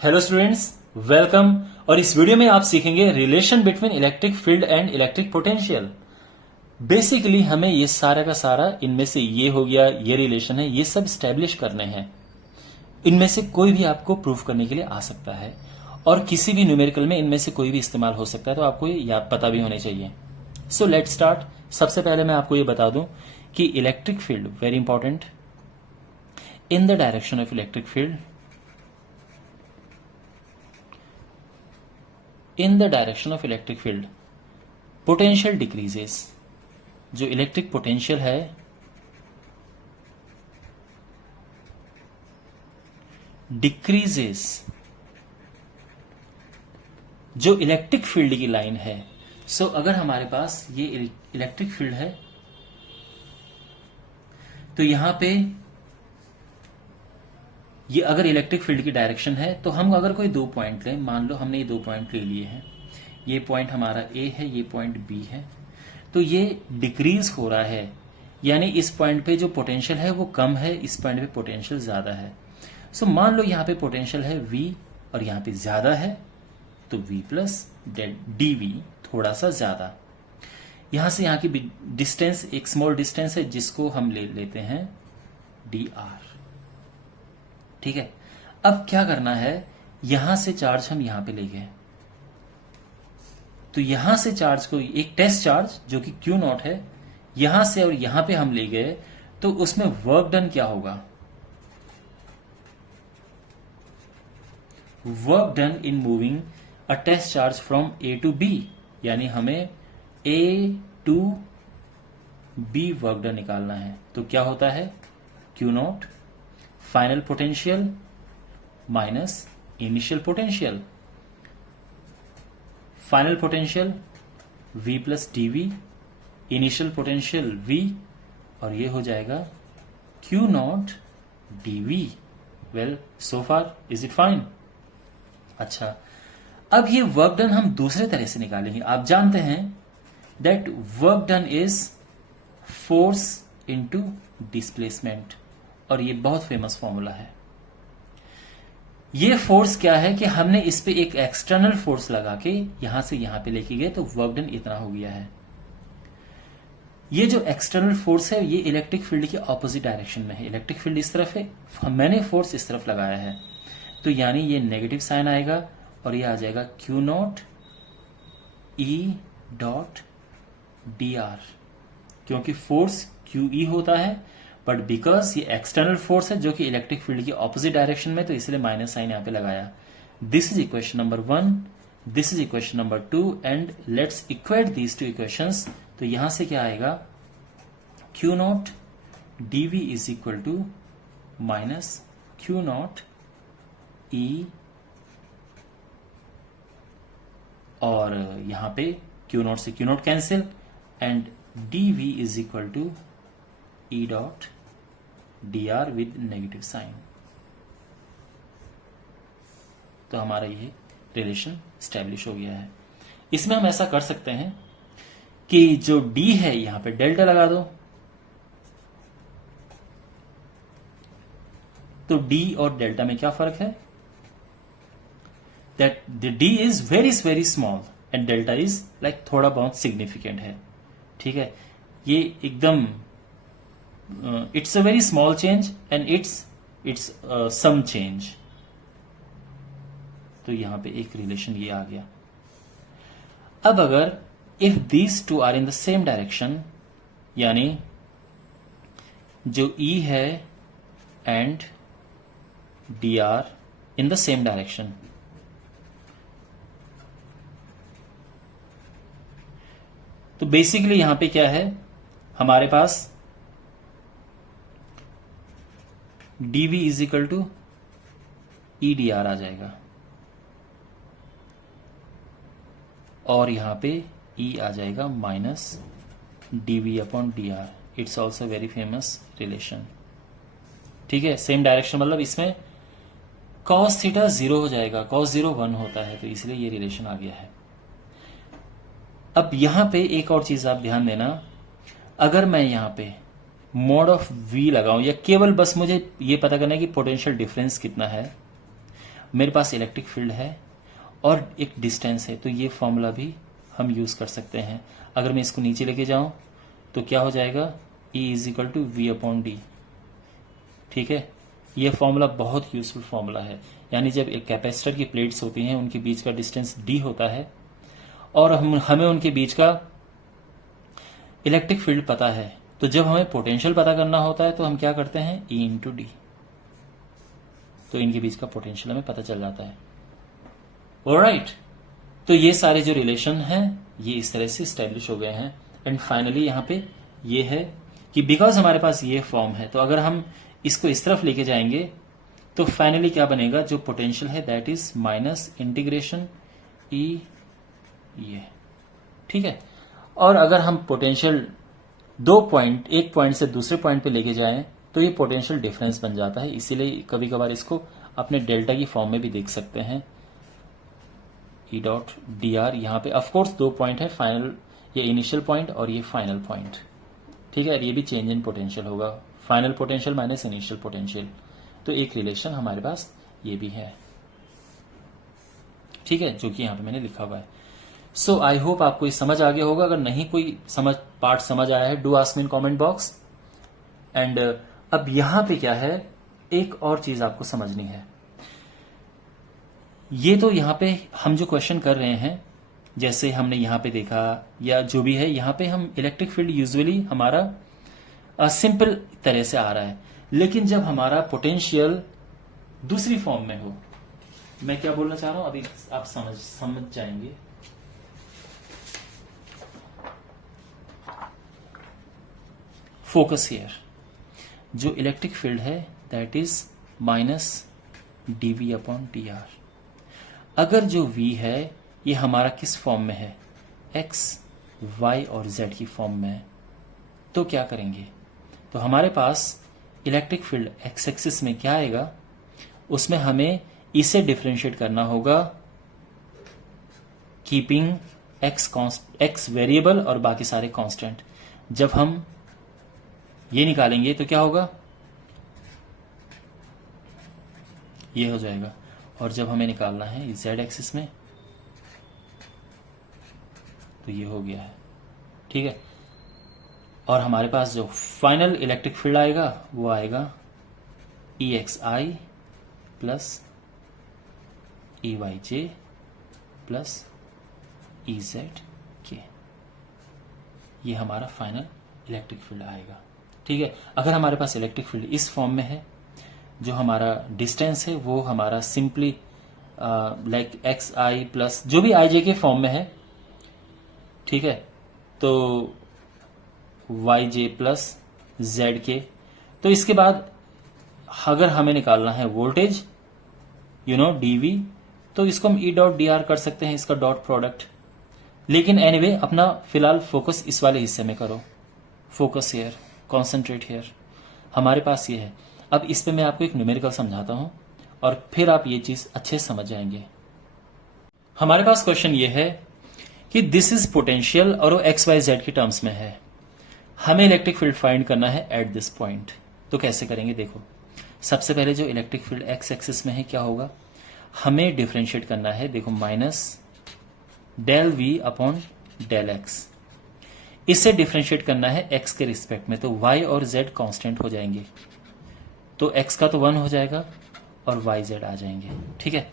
Hello students, welcome. और इस video में आप सीखेंगे relation between electric field and electric potential. Basically हमें ये सारा का सारा इनमें से ये हो गया, ये रिलेशन है, ये सब स्टैब्लिश करने हैं। इनमें से कोई भी आपको प्रूफ करने के लिए आ सकता है और किसी भी न्यूमेरिकल में इनमें से कोई भी इस्तेमाल हो सकता है, तो आपको ये याद पता भी होने चाहिए। So let start. सबसे पहले मैं आपको ये बता दूं कि electric field very important, in the direction of electric field, in the direction of electric field potential decreases। जो इलेक्ट्रिक पोटेंशियल है डिक्रीजेस जो इलेक्ट्रिक फील्ड की लाइन है। सो अगर हमारे पास ये इलेक्ट्रिक फील्ड है तो यहां पे ये अगर इलेक्ट्रिक फील्ड की डायरेक्शन है तो हम अगर कोई दो पॉइंट लें, मान लो हमने ये दो पॉइंट ले लिए हैं, ये पॉइंट हमारा ए है, ये पॉइंट बी है, तो ये डिक्रीज हो रहा है, यानी इस पॉइंट पे जो पोटेंशियल है वो कम है, इस पॉइंट पे पोटेंशियल ज्यादा है। सो मान लो यहां पे पोटेंशियल है V और यहां पे ज्यादा है, तो V प्लस dV थोड़ा सा ज्यादा। यहां से यहां की डिस्टेंस एक स्मॉल डिस्टेंस है जिसको हम ले लेते हैं dr। ठीक है, अब क्या करना है, यहां से चार्ज हम यहां पे ले गए, तो यहां से चार्ज को एक टेस्ट चार्ज जो कि Q नॉट है, यहां से और यहां पे हम ले गए, तो उसमें वर्क डन क्या होगा, work done in moving a test charge from A to B, यानी हमें A to B work done निकालना है। तो क्या होता है, Q naught final potential minus initial potential, final potential V plus dV, initial potential V, और ये हो जाएगा Q naught dV। Well, so far is it fine. अच्छा, अब ये वर्क डन हम दूसरे तरह से निकालेंगे। आप जानते हैं that work done is force into displacement, और ये बहुत फेमस फॉर्मूला है। ये फोर्स क्या है कि हमने इस पे एक एक्सटर्नल फोर्स लगा के यहां से यहां पे लेके गए, तो वर्क डन इतना हो गया है। ये जो एक्सटर्नल फोर्स है ये इलेक्ट्रिक फील्ड के ऑपोजिट डायरेक्शन में है। इलेक्ट्रिक फील्ड इस तरफ है, मैंने फोर्स इस तरफ लगाया है, तो यानी ये नेगेटिव साइन आएगा और ये आ जाएगा Q naught E dot dr, क्योंकि फोर्स QE होता है, बट बिकॉज ये एक्सटर्नल फोर्स है जो कि इलेक्ट्रिक फील्ड की ऑपोजिट डायरेक्शन में, तो इसलिए माइनस साइन यहां पे लगाया। This is equation number 1, this is equation number 2, and let's equate these two equations. तो यहां से क्या आएगा, Q naught dV is equal to minus Q naught E, और यहां पे Q नॉट से Q not cancel, and dV is equal to E dot dr with negative sign. तो हमारा ये रिलेशन स्टैब्लिश हो गया है। इसमें हम ऐसा कर सकते हैं कि जो D है यहां पे डेल्टा लगा दो, तो D और डेल्टा में क्या फर्क है, that the D is very small and delta is like थोड़ा बहुत सिग्निफिकेंट है। ठीक है, ये एकदम it's a very small change and it's some change. तो यहां पे एक रिलेशन ये आ गया। अब अगर if these two are in the same direction, यानी जो E है and dr in the same direction, तो बेसिकली यहां पे क्या है, हमारे पास dV is equal to E dr आ जाएगा, और यहां पे E आ जाएगा minus dV upon dr। It's also very famous relation. ठीक है, सेम डायरेक्शन, मतलब इसमें cos थीटा 0 हो जाएगा, cos 0 1 होता है, तो इसलिए ये रिलेशन आ गया है। अब यहां पे एक और चीज आप ध्यान देना, अगर मैं यहां पे मोड ऑफ V लगाऊं, या केवल बस मुझे ये पता करना है कि पोटेंशियल डिफरेंस कितना है, मेरे पास इलेक्ट्रिक फील्ड है और एक डिस्टेंस है, तो ये फॉर्मूला भी हम यूज कर सकते हैं। अगर मैं इसको नीचे लेके जाऊं तो क्या हो जाएगा, E is equal to V upon D. ठीक है, ये फॉर्मूला बहुत यूजफुल फॉर्मूला है। यानी जब एक कैपेसिटर की प्लेट्स होती हैं, उनके बीच का डिस्टेंस डी होता है और हमें उनके बीच का इलेक्ट्रिक फील्ड पता है, तो जब हमें पोटेंशियल पता करना होता है तो हम क्या करते हैं, E इंटू डी। तो इनके बीच का पोटेंशियल हमें पता चल जाता है। ऑलराइट, तो ये सारे जो रिलेशन हैं ये इस तरह से स्टैब्लिश हो गए हैं। एंड फाइनली यहाँ पे ये है कि बिकॉज हमारे पास ये फॉर्म है, तो अगर हम इसको इस तरफ लेके जाएंगे तो फाइनली क्या बनेगा, जो पोटेंशियल है दैट इज माइनस इंटीग्रेशन ई ये। ठीक है, और अगर हम पोटेंशियल एक पॉइंट से दूसरे पॉइंट पे लेके जाएं तो ये पोटेंशियल डिफरेंस बन जाता है। इसीलिए कभी कभार इसको अपने डेल्टा की फॉर्म में भी देख सकते हैं, ई डॉट डी आर। यहाँ पे ऑफकोर्स 2 पॉइंट है, फाइनल ये इनिशियल पॉइंट और ये फाइनल पॉइंट। ठीक है, ये भी चेंज इन पोटेंशियल होगा, final potential minus initial potential. तो एक रिलेशन हमारे पास ये भी है। ठीक है, जो कि यहां पे मैंने लिखा हुआ है। सो आई होप आपको ये समझ आ गया होगा। अगर नहीं कोई पार्ट समझ आया है, do ask me in comment box. And अब यहां पे क्या है, एक और चीज आपको समझनी है। ये तो यहां पे हम जो क्वेश्चन कर रहे हैं, जैसे हमने यहां पे देखा या जो भी है, यहां पे हम इलेक्ट्रिक फील्ड यूजुअली हमारा सिंपल तरह से आ रहा है। लेकिन जब हमारा पोटेंशियल दूसरी फॉर्म में हो, मैं क्या बोलना चाह रहा हूं अभी आप समझ जाएंगे। फोकस हियर, जो इलेक्ट्रिक फील्ड है that is minus D V upon D R. अगर जो V है ये हमारा किस फॉर्म में है, X, Y और Z की फॉर्म में है, तो क्या करेंगे, तो हमारे पास इलेक्ट्रिक फील्ड X एक्सिस में क्या आएगा, उसमें हमें इसे डिफरेंशिएट करना होगा, कीपिंग X वेरिएबल और बाकी सारे कांस्टेंट। जब हम ये निकालेंगे तो क्या होगा, ये हो जाएगा। और जब हमें निकालना है Z एक्सिस में तो ये हो गया है। ठीक है, और हमारे पास जो फाइनल इलेक्ट्रिक फील्ड आएगा वो आएगा EXI plus EYJ plus EZK। ये हमारा फाइनल इलेक्ट्रिक फील्ड आएगा। ठीक है, अगर हमारे पास इलेक्ट्रिक फील्ड इस फॉर्म में है, जो हमारा डिस्टेंस है वो हमारा सिंपली लाइक XI प्लस जो भी IJ के फॉर्म में है, ठीक है, तो YJ प्लस ZK। तो इसके बाद अगर हमें निकालना है वोल्टेज DV, तो इसको हम E डॉट डी आर कर सकते हैं, इसका डॉट प्रोडक्ट। लेकिन एनीवे अपना फिलहाल फोकस इस वाले हिस्से में करो, फोकस हियर, कॉन्सेंट्रेट हियर। हमारे पास ये है। अब इस पे मैं आपको एक न्यूमेरिकल समझाता हूं और फिर आप ये चीज अच्छे से समझ जाएंगे। हमारे पास क्वेश्चन ये है कि दिस इज पोटेंशियल और वो XYZ की टर्म्स में है, हमें इलेक्ट्रिक फील्ड फाइंड करना है एट दिस पॉइंट। तो कैसे करेंगे, देखो सबसे पहले जो इलेक्ट्रिक फील्ड X एक्सिस में है क्या होगा, हमें डिफरेंशिएट करना है, देखो minus del V upon del X। इससे डिफरेंशिएट करना है X के रिस्पेक्ट में, तो Y और Z कांस्टेंट हो जाएंगे, तो X का तो 1 हो जाएगा और YZ आ जाएंगे। ठीक है,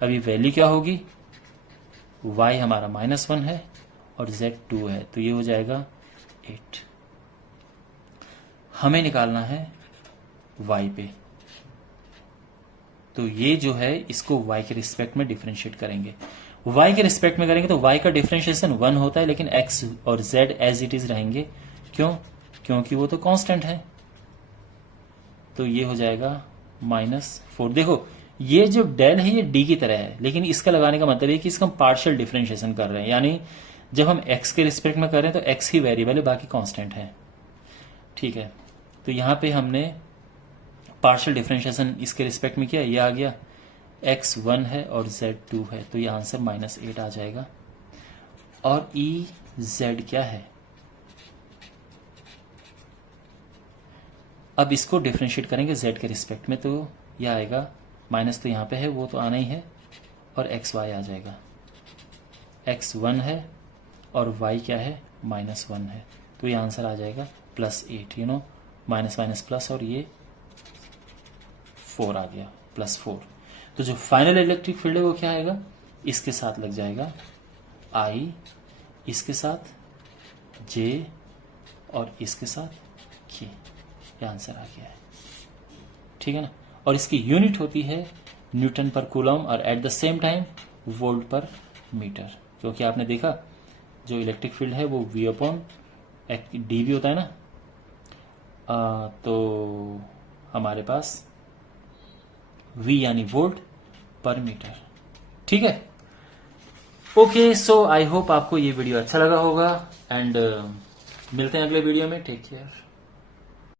अभी वैल्यू क्या होगी, Y हमारा -1 है और Z 2 है, तो ये हो जाएगा 8। हमें निकालना है Y पे, तो ये जो है इसको Y के रिस्पेक्ट में डिफरेंशिएट करेंगे। Y के रिस्पेक्ट में करेंगे तो Y का डिफरेंशिएशन 1 होता है, लेकिन X और Z एज इट इज रहेंगे। क्यों, क्योंकि वो तो कांस्टेंट है। तो ये हो जाएगा -4। देखो ये जो डेल है ये डी की तरह है, लेकिन इसका लगाने का मतलब है कि इसका हम पार्शियल डिफरेंशिएशन कर रहे हैं, यानी जब हम x के रिस्पेक्ट में कर रहे हैं तो x ही वेरिएबल है, बाकी कांस्टेंट है। ठीक है, तो यहां पे हमने पार्शियल डिफरेंशिएशन इसके रिस्पेक्ट में किया, ये आ गया, x 1 है और z 2 है, तो ये आंसर -8 आ जाएगा। और EZ क्या है, अब इसको डिफरेंशिएट करेंगे z के रिस्पेक्ट में, तो यह आएगा माइनस तो यहाँ पे है, वो तो आना ही है, और एक्स वाई आ जाएगा। एक्स 1 है और वाई क्या है, -1 है, तो ये आंसर आ जाएगा +8, you know, minus minus plus, और ये 4 आ गया, +4। तो जो फाइनल इलेक्ट्रिक फील्ड है वो क्या आएगा, इसके साथ लग जाएगा I, इसके साथ J, और इसके साथ K। ये आंसर आ गया है, ठीक है ना। और इसकी यूनिट होती है न्यूटन पर कूलम, और at the same time volt पर मीटर, क्योंकि आपने देखा जो इलेक्ट्रिक फील्ड है वो V/dV होता है ना। तो हमारे पास V यानी वोल्ट पर मीटर, ठीक है। ओके, सो आई होप आपको ये वीडियो अच्छा लगा होगा, एंड मिलते हैं अगले वीडियो में। Take care.